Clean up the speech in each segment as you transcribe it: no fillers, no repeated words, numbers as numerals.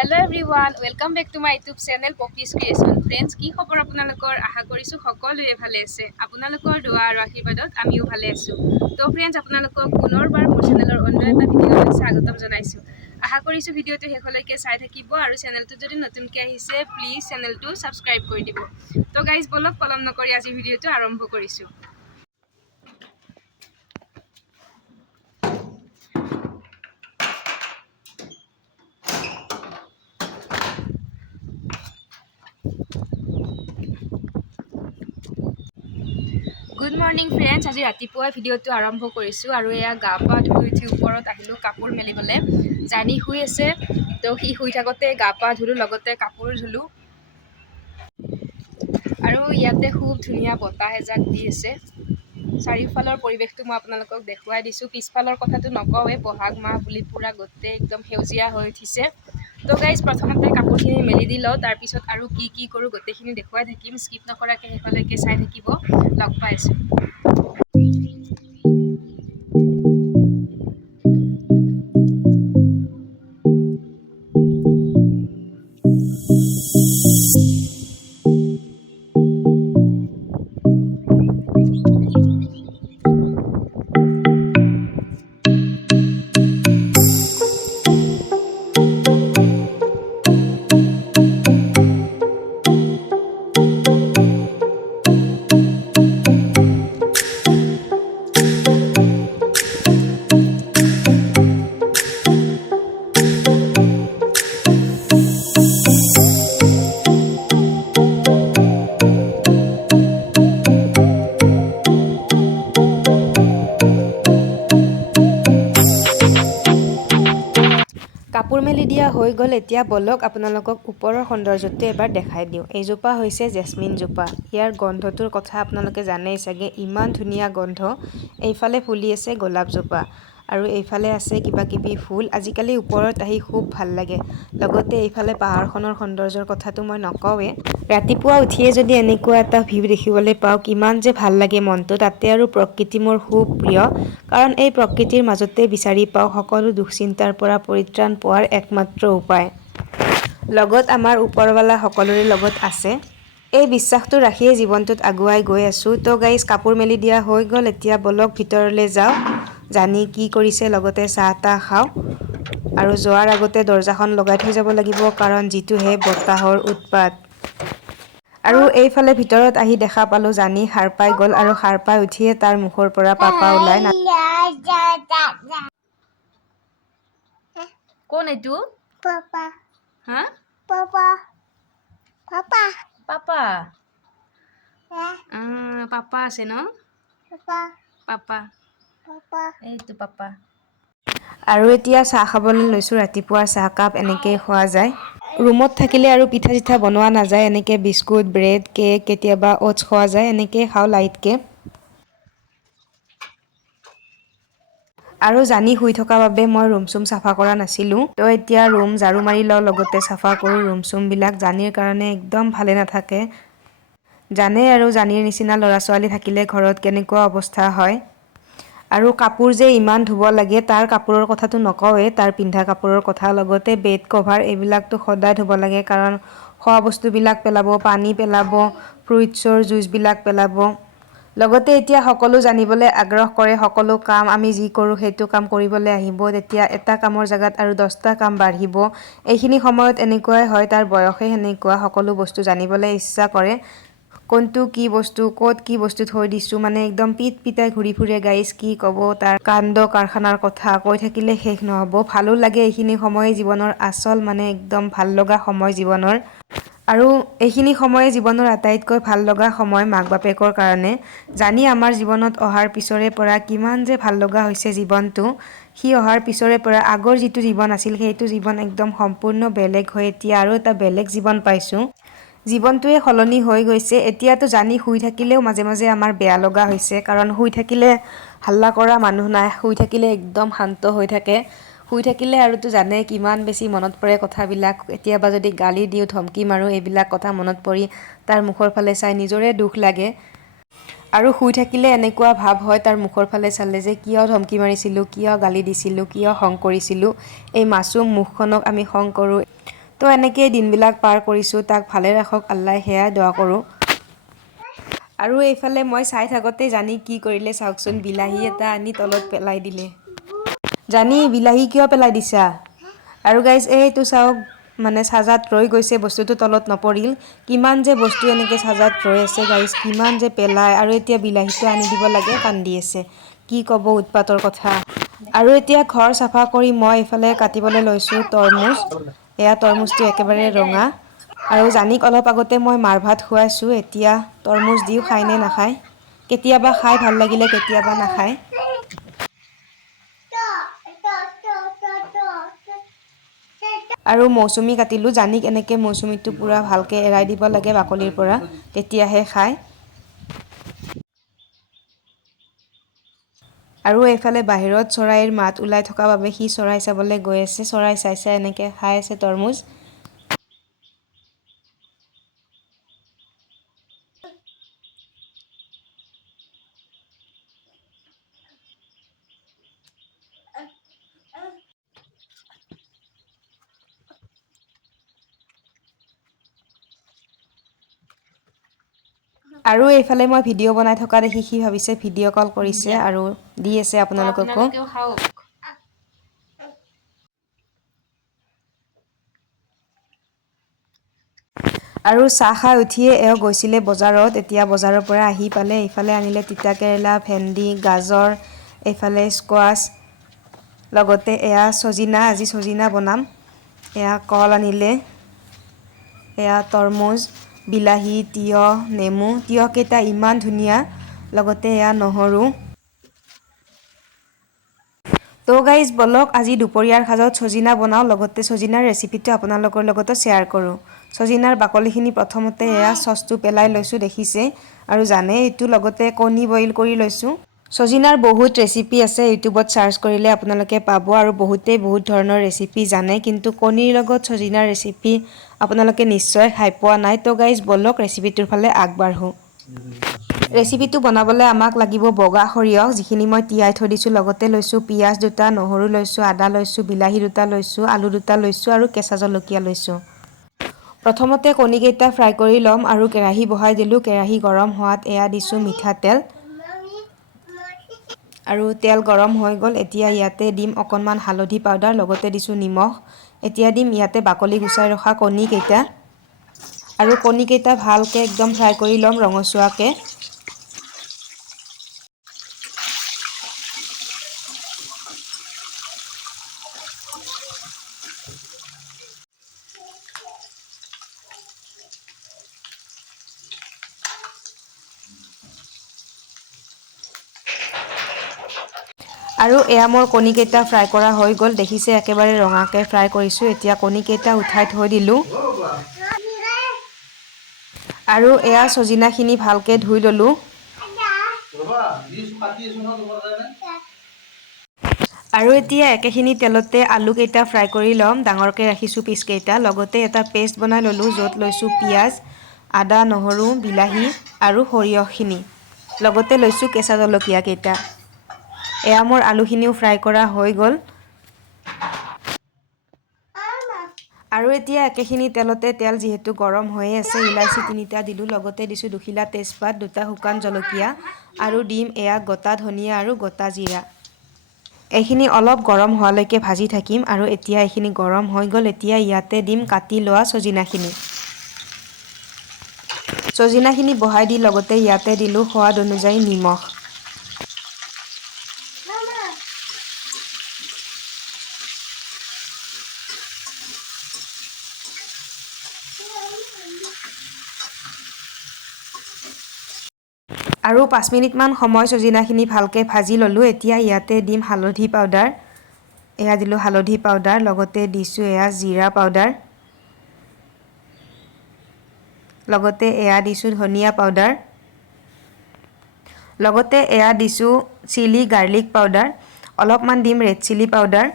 Hello everyone, welcome back to my YouTube channel Poppy's Creation. Friends, কি খবৰ আপোনালোকৰ? আশা কৰিছো সকলোৱে ভালে আছে। আপোনালোকৰ দোৱা আৰু আশীৰ্বাদত আমিও ভালে আছো। তো ফ্ৰেণ্ডছ, আপোনালোকক পুনৰবাৰ মোৰ চেনেলৰ অন্য এটা ভিডিঅ'লৈ স্বাগতম জনাইছো। আশা কৰিছো ভিডিঅ'টো শেষলৈকে চাই থাকিব আৰু চেনেলটো যদি নতুনকৈ আহিছে প্লিজ চেনেলটো সাবস্ক্ৰাইব কৰি দিব। তো গাইজ, বলক পলম নকৰি আজি ভিডিঅ'টো আৰম্ভ কৰিছো। গুড মৰ্নিং ফ্ৰেণ্ডছ, আজি ৰাতিপুৱা ভিডিঅ'টো আৰম্ভ কৰিছোঁ আৰু এয়া গা পা ধুই উঠি ওপৰত আহিলোঁ কাপোৰ মেলিবলৈ। জানি শুই আছে, তো সি শুই থাকোঁতে গা পা ধুলোঁ, লগতে কাপোৰ ধুলোঁ। আৰু ইয়াতে খুব ধুনীয়া বতাহ এজাক দি আছে। চাৰিওফালৰ পৰিৱেশটো মই আপোনালোকক দেখুৱাই দিছোঁ। পিছফালৰ কথাটো নকওঁৱেই, বহাগ মাহ বুলি পূৰা গোটেই একদম সেউজীয়া হৈ উঠিছে। তো গাইজ, প্ৰথমতে কাপোৰখিনি মেলি দি লওঁ, তাৰপিছত আৰু কি কৰোঁ গোটেইখিনি দেখুৱাই থাকিম। স্কিপ নকৰাকৈ শেষলৈকে চাই থাকিব। লগ পাইছোঁ। কাপোৰ মেলি দিয়া হৈ গ'ল। এতিয়া বলক আপোনালোকক ওপৰৰ সৌন্দৰ্যটো এবাৰ দেখাই দিওঁ। এইজোপা হৈছে জেচমিন জোপা। ইয়াৰ গন্ধটোৰ কথা আপোনালোকে জানেই চাগে, ইমান ধুনীয়া গন্ধ। এইফালে ফুলি আছে গোলাপজোপা আৰু এইফালে আছে কিবা কিবি ফুল। আজিকালি ওপৰত আহি খুব ভাল লাগে। লগতে এইফালে পাহাৰখনৰ সৌন্দৰ্যৰ কথাটো মই নকওঁৱেই। ৰাতিপুৱা উঠিয়ে যদি এনেকুৱা এটা ভিউ দেখিবলৈ পাওঁ, কিমান যে ভাল লাগে মনটো। তাতে আৰু প্ৰকৃতি মোৰ খুব প্ৰিয়, কাৰণ এই প্ৰকৃতিৰ মাজতে বিচাৰি পাওঁ সকলো দুখ চিন্তাৰ পৰা পৰিত্ৰাণ পোৱাৰ একমাত্ৰ উপায়। লগত আমাৰ ওপৰৱালা সকলোৰে লগত আছে। এই বিশ্বাসটো ৰাখিয়ে জীৱনটোত আগুৱাই গৈ আছোঁ। তো গাইজ, কাপোৰ মেলি দিয়া হৈ গ'ল। এতিয়া বলক ভিতৰলৈ যাওঁ। জানি কি কৰিছে, লগতে চাহ তাহ খাওঁ। আৰু যোৱাৰ আগতে দৰজাখন লগাই থৈ যাব লাগিব, কাৰণ যিটোহে বতাহৰ উৎপাত। আৰু এইফালে ভিতৰত আহি দেখা পালোঁ জানি সাৰ পাই গ'ল, আৰু সাৰ পাই উঠিয়ে তাৰ মুখৰ পৰা পাপা ওলাই কোন এইটো? পাপা। হা? পাপা। পাপা। পাপা। পাপা আছে ন? পাপা। পাপা। পাপা। এইটো পাপা। আৰু এতিয়া চাহ খাবলৈ লৈছোঁ। ৰাতিপুৱাৰ চাহকাপ এনেকেই খোৱা যায়। ৰুমত থাকিলে আৰু পিঠা চিঠা বনোৱা নাযায়। এনেকৈ বিস্কুট, ব্ৰেড, কেক, কেতিয়াবা অ'টছ খোৱা যায়। এনেকৈ খাওঁ লাইটকৈ। আৰু জানি শুই থকা বাবে মই ৰুম চুম চাফা কৰা নাছিলোঁ। তো এতিয়া ৰুম ঝাৰু মাৰি লওঁ, লগতে চাফা কৰোঁ ৰুম চুমবিলাক। জানিৰ কাৰণে একদম ভালে নাথাকে। জানে আৰু জানিৰ নিচিনা ল'ৰা ছোৱালী থাকিলে ঘৰত কেনেকুৱা অৱস্থা হয়। আৰু কাপোৰ যে ইমান ধুব লাগে, তাৰ কাপোৰৰ কথাটো নকওঁৱেই, তাৰ পিন্ধা কাপোৰৰ কথা। লগতে বেড কভাৰ এইবিলাকতো সদায় ধুব লাগে, কাৰণ খোৱা বস্তুবিলাক পেলাব, পানী পেলাব, ফ্ৰুইটছৰ জুইচবিলাক পেলাব। লগতে এতিয়া সকলো জানিবলৈ আগ্ৰহ কৰে। সকলো কাম আমি যি কৰোঁ সেইটো কাম কৰিবলৈ আহিব। তেতিয়া এটা কামৰ জেগাত আৰু 10টা কাম বাঢ়িব। এইখিনি সময়ত এনেকুৱাই হয়, তাৰ বয়সে সেনেকুৱা। সকলো বস্তু জানিবলৈ ইচ্ছা কৰে। কোনটো কি বস্তু, ক'ত কি বস্তু থৈ দিছোঁ, মানে একদম পিট পিটাই ঘূৰি ফুৰে। গাইজ, কি ক'ব, তাৰ কাণ্ড কাৰখানাৰ কথা কৈ থাকিলে শেষ নহ'ব। ভালো লাগে এইখিনি সময় জীৱনৰ আচল, মানে একদম ভাল লগা সময় জীৱনৰ। আৰু এইখিনি সময়ে জীৱনৰ আটাইতকৈ ভাল লগা সময় মাক বাপেকৰ কাৰণে। জানি আমাৰ জীৱনত অহাৰ পিছৰে পৰা কিমান যে ভাল লগা হৈছে জীৱনটো। সি অহাৰ পিছৰে পৰা আগৰ যিটো জীৱন আছিল, সেইটো জীৱন একদম সম্পূৰ্ণ বেলেগ হৈ এতিয়া আৰু এটা বেলেগ জীৱন পাইছোঁ। জীৱনটোৱে সলনি হৈ গৈছে। এতিয়াতো জানি শুই থাকিলেও মাজে মাজে আমাৰ বেয়া লগা হৈছে, কাৰণ শুই থাকিলে হাল্লা কৰা মানুহ নাই। শুই থাকিলে একদম শান্ত হৈ থাকে। শুই থাকিলে আৰুতো জানে কিমান বেছি মনত পৰে কথাবিলাক। কেতিয়াবা যদি গালি দিওঁ, ধমকি মাৰোঁ, এইবিলাক কথা মনত পৰি তাৰ মুখৰ ফালে চাই নিজৰে দুখ লাগে। আৰু শুই থাকিলে এনেকুৱা ভাৱ হয় তাৰ মুখৰ ফালে চালে, যে কিয় ধমকি মাৰিছিলোঁ, কিয় গালি দিছিলোঁ, কিয় খং কৰিছিলোঁ। এই মাছুম মুখখনক আমি খং কৰোঁ। তো এনেকৈ দিনবিলাক পাৰ কৰিছোঁ, তাক ভালে ৰাখক আল্লাই, সেয়া দোৱা কৰোঁ। আৰু এইফালে মই চাই থাকোঁতে জানি কি কৰিলে চাওকচোন, বিলাহী এটা আনি তলত পেলাই দিলে। জানি বিলাহী কিয় পেলাই দিছা? আৰু গাইজ এইটো চাওক, মানে চাজাত ৰৈ গৈছে, বস্তুটো তলত নপৰিল। কিমান যে বস্তু এনেকৈ চাজাত ৰৈ আছে গাইজ, কিমান যে পেলায়। আৰু এতিয়া বিলাহীটো আনি দিব লাগে, কান্দি আছে। কি ক'ব উৎপাতৰ কথা। আৰু এতিয়া ঘৰ চাফা কৰি মই এইফালে কাটিবলৈ লৈছোঁ তৰমুজ। এয়া তৰমুজটো একেবাৰে ৰঙা। আৰু জানিক অলপ আগতে মই মাৰ ভাত খুৱাইছোঁ, এতিয়া তৰমুজ দিও খায় নে নাখায়। কেতিয়াবা খাই ভাল লাগিলে, কেতিয়াবা নাখায়। আৰু মৌচুমী কাটিলোঁ, জানিক এনেকৈ মৌচুমীটো পূৰা ভালকৈ এৰাই দিব লাগে বাকলিৰ পৰা, তেতিয়াহে খায়। আৰু এইফালে বাহিৰত চৰাইৰ মাত ওলাই থকা বাবে সি চৰাই চাবলৈ গৈ আছে, চৰাই চাই চাই এনেকৈ খাই আছে তৰমুজ। আৰু এইফালে মই ভিডিঅ' বনাই থকা দেখি সি ভাবিছে ভিডিঅ' কল কৰিছে আৰু দি আছে আপোনালোককো। আৰু চাহ খাই উঠিয়ে এওঁ গৈছিলে বজাৰত, এতিয়া বজাৰৰ পৰা আহি পালে। এইফালে আনিলে তিতাকেৰেলা, ভেন্দি, গাজৰ, এইফালে স্কোৱাছ, লগতে এয়া চজিনা, আজি চজিনা বনাম। এয়া কল আনিলে, এয়া তৰমুজ, বিলাহী, তিয়হ, নেমু, তিয়হকেইটা ইমান ধুনীয়া, লগতে এয়া নহৰু। তো গাইজ বলক আজি দুপৰীয়াৰ সাজত চজিনা বনাওঁ, লগতে চজিনাৰ ৰেচিপিটো আপোনালোকৰ লগতো শ্বেয়াৰ কৰোঁ। চজিনাৰ বাকলিখিনি প্ৰথমতে এয়া চচটো পেলাই লৈছোঁ, দেখিছে, আৰু জানে এইটো, লগতে কণী বইল কৰি লৈছোঁ। চজিনাৰ বহুত ৰেচিপি আছে, ইউটিউবত চাৰ্চ কৰিলে আপোনালোকে পাব, আৰু বহুতেই বহুত ধৰণৰ ৰেচিপি জানে, কিন্তু কণীৰ লগত চজিনাৰ ৰেচিপি আপোনালোকে নিশ্চয় খাই পোৱা নাই। তো গাইজ বলক ৰেচিপিটোৰ ফালে আগবাঢ়োঁ। ৰেচিপিটো বনাবলৈ আমাক লাগিব বগা সৰিয়হ, যিখিনি মই তিয়াই থৈ দিছোঁ, লগতে লৈছোঁ পিঁয়াজ দুটা, নহৰু লৈছোঁ, আদা লৈছোঁ, বিলাহী দুটা লৈছোঁ, আলু দুটা লৈছোঁ, আৰু কেঁচা জলকীয়া লৈছোঁ। প্ৰথমতে কণীকেইটা ফ্ৰাই কৰি ল'ম, আৰু কেৰাহী বহাই দিলোঁ। কেৰাহী গৰম হোৱাত এয়া দিছোঁ মিঠাতেল, আৰু তেল গৰম হৈ গ'ল। এতিয়া ইয়াতে দিম অকণমান হালধি পাউডাৰ, লগতে দিছোঁ নিমখ। এতিয়া দিম ইয়াতে বাকলি গুচাই ৰখা কণীকেইটা, আৰু কণীকেইটা ভালকৈ একদম ফ্ৰাই কৰি ল'ম ৰঙচুৱাকৈ। আৰু এয়া মোৰ কণীকেইটা ফ্ৰাই কৰা হৈ গ'ল, দেখিছে একেবাৰে ৰঙাকৈ ফ্ৰাই কৰিছোঁ। এতিয়া কণীকেইটা উঠাই থৈ দিলোঁ, আৰু এয়া চজিনাখিনি ভালকৈ ধুই ল'লোঁ। আৰু এতিয়া একেখিনি তেলতে আলুকেইটা ফ্ৰাই কৰি ল'ম, ডাঙৰকৈ ৰাখিছোঁ পিচকেইটা। লগতে এটা পেষ্ট বনাই ল'লোঁ, য'ত লৈছোঁ পিঁয়াজ, আদা, নহৰু, বিলাহী আৰু সৰিয়হখিনি, লগতে লৈছোঁ কেঁচা জলকীয়া কেইটা। এয়া মোৰ আলুখিনিও ফ্ৰাই কৰা হৈ গ'ল। আৰু এতিয়া একেখিনি তেলতে, তেল যিহেতু গৰম হৈয়ে আছে, ইলাচি তিনিটা দিলোঁ, লগতে দিছোঁ দুখিলা তেজপাত, দুটা শুকান জলকীয়া, আৰু দিম এয়া গোটা ধনিয়া আৰু গোটা জিৰা। এইখিনি অলপ গৰম হোৱালৈকে ভাজি থাকিম। আৰু এতিয়া এইখিনি গৰম হৈ গ'ল, এতিয়া ইয়াতে দিম কাটি লোৱা চজিনাখিনি। চজিনাখিনি বহাই দি লগতে ইয়াতে দিলোঁ সোৱাদ অনুযায়ী নিমখ। আৰু 5 মিনিটমান সময় চজিনাখিনি ভালকৈ ভাজি ল'লোঁ। এতিয়া ইয়াতে দিম হালধি পাউডাৰ, এয়া দিলোঁ হালধি পাউডাৰ, লগতে দিছোঁ এয়া জিৰা পাউডাৰ, লগতে এয়া দিছোঁ ধনিয়া পাউডাৰ, লগতে এয়া দিছোঁ চিলি গাৰ্লিক পাউডাৰ, অলপমান দিম ৰেড চিলি পাউডাৰ,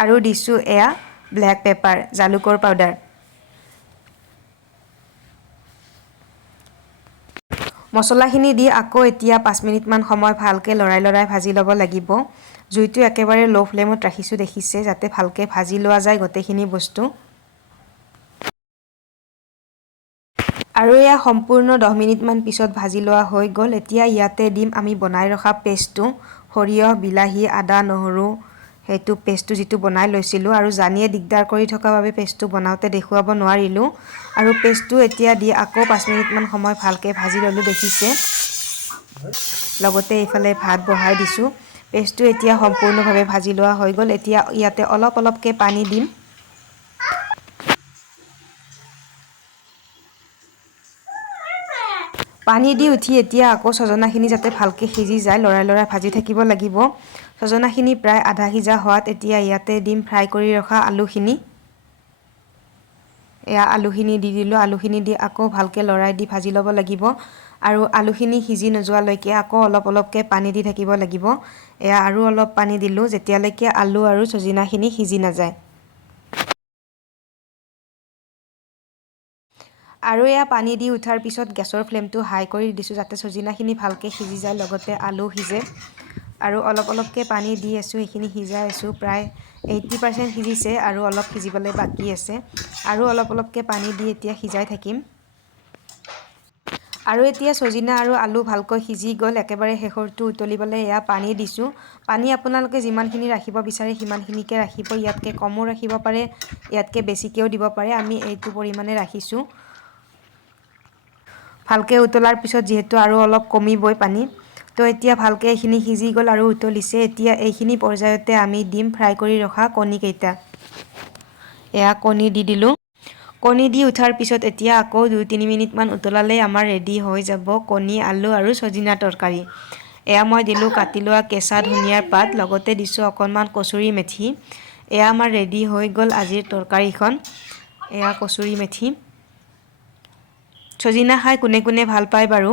আৰু দিছোঁ এয়া ব্লেক পেপাৰ, জালুকৰ পাউডাৰ। মছলাখিনি দি আকৌ এতিয়া 5 মিনিটমান সময় ভালকৈ লৰাই লৰাই ভাজি ল'ব লাগিব। জুইটো একেবাৰে ল' ফ্লেমত ৰাখিছোঁ দেখিছে, যাতে ভালকৈ ভাজি লোৱা যায় গোটেইখিনি বস্তু। আৰু এয়া সম্পূৰ্ণ 10 মিনিটমান পিছত ভাজি লোৱা হৈ গ'ল। এতিয়া ইয়াতে দিম আমি বনাই ৰখা পেষ্টটো, সৰিয়হ, বিলাহী, আদা, নহৰু, সেইটো পেষ্টটো যিটো বনাই লৈছিলোঁ। আৰু জানিয়ে দিগদাৰ কৰি থকা বাবে পেষ্টটো বনাওঁতে দেখুৱাব নোৱাৰিলোঁ। আৰু পেষ্টটো এতিয়া দি আকৌ 5 মিনিটমান সময় ভালকৈ ভাজি ল'লোঁ দেখিছে। লগতে এইফালে ভাত বহাই দিছোঁ। পেষ্টটো এতিয়া সম্পূৰ্ণভাৱে ভাজি লোৱা হৈ গ'ল। এতিয়া ইয়াতে অলপ অলপকৈ পানী দিম। পানী দি উঠি এতিয়া আকৌ ছজনাখিনি যাতে ভালকৈ সিজি যায় লৰাই লৰাই ভাজি থাকিব লাগিব। ছজনাখিনি প্ৰায় আধা সিজা হোৱাত এতিয়া ইয়াতে দিম ফ্ৰাই কৰি ৰখা আলুখিনি। এয়া আলুখিনি দি দিলোঁ। আলুখিনি দি আকৌ ভালকৈ লৰাই দি ভাজি ল'ব লাগিব। আৰু আলুখিনি সিজি নোযোৱালৈকে আকৌ অলপ অলপকৈ পানী দি থাকিব লাগিব। এয়া আৰু অলপ পানী দিলোঁ যেতিয়ালৈকে আলু আৰু ছজনাখিনি সিজি নাযায়। আৰু এয়া পানী দি উঠাৰ পিছত গেছৰ ফ্লেমটো হাই কৰি দিছোঁ যাতে ছজনাখিনি ভালকৈ সিজি যায়, লগতে আলু সিজে। আৰু অলপ অলপকৈ পানী দি আছোঁ, এইখিনি সিজাই আছোঁ। প্ৰায় 80% সিজিছে আৰু অলপ সিজিবলৈ বাকী আছে। আৰু অলপ অলপকৈ পানী দি এতিয়া সিজাই থাকিম। আৰু এতিয়া ছজিনা আৰু আলু ভালকৈ সিজি গ'ল। একেবাৰে শেষৰটো উতলিবলৈ এয়া পানী দিছোঁ। পানী আপোনালোকে যিমানখিনি ৰাখিব বিচাৰে সিমানখিনিকৈ ৰাখিব। ইয়াতকৈ কমো ৰাখিব পাৰে, ইয়াতকৈ বেছিকৈও দিব পাৰে। আমি এইটো পৰিমাণে ৰাখিছোঁ। ভালকৈ উতলাৰ পিছত যিহেতু আৰু অলপ কমিবই পানী, তো এতিয়া ভালকৈ এইখিনি সিজি গ'ল আৰু উতলিছে। এতিয়া এইখিনি পৰ্যায়তে আমি দিম ফ্ৰাই কৰি ৰখা কণীকেইটা। এয়া কণী দি দিলোঁ। কণী দি উঠাৰ পিছত এতিয়া আকৌ 2-3 মিনিটমান উতলালেই আমাৰ ৰেডি হৈ যাব কণী, আলু আৰু ছজিনা তৰকাৰী। এয়া মই দিলোঁ কাটি লোৱা কেঁচা ধনিয়াৰ পাত, লগতে দিছোঁ অকণমান কচুৰি মেথি। এয়া আমাৰ ৰেডি হৈ গ'ল আজিৰ তৰকাৰীখন। এয়া কচুৰি মেথি। ছজিনা খাই কোনে কোনে ভাল পায় বাৰু।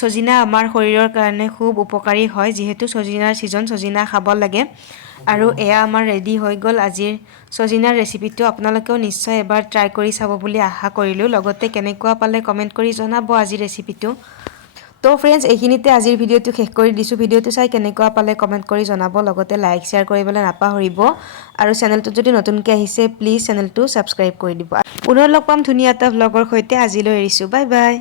ছজিনা আমাৰ শৰীৰৰ কাৰণে খুব উপকাৰী হয়, যিহেতু ছজিনাৰ ছিজন, ছজিনা খাব লাগে। আৰু এয়া আমাৰ ৰেডি হৈ গ'ল আজিৰ ছজিনাৰ ৰেচিপিটো। আপোনালোকেও নিশ্চয় এবাৰ ট্ৰাই কৰি চাব বুলি আশা কৰিলোঁ। লগতে কেনেকুৱা পালে কমেণ্ট কৰি জনাব আজিৰ ৰেচিপিটো। তো ফ্ৰেণ্ডছ, এইখিনিতে আজিৰ ভিডিঅ'টো শেষ কৰি দিছোঁ। ভিডিঅ'টো চাই কেনেকুৱা পালে কমেণ্ট কৰি জনাব। লগতে লাইক শ্বেয়াৰ কৰিবলৈ নাপাহৰিব। আৰু চেনেলটোত যদি নতুনকৈ আহিছে প্লিজ চেনেলটো ছাবস্ক্ৰাইব কৰি দিব। পুনৰ লগ পাম ধুনীয়া এটা ভ্লগৰ সৈতে। আজিলৈ এৰিছোঁ। Bye bye.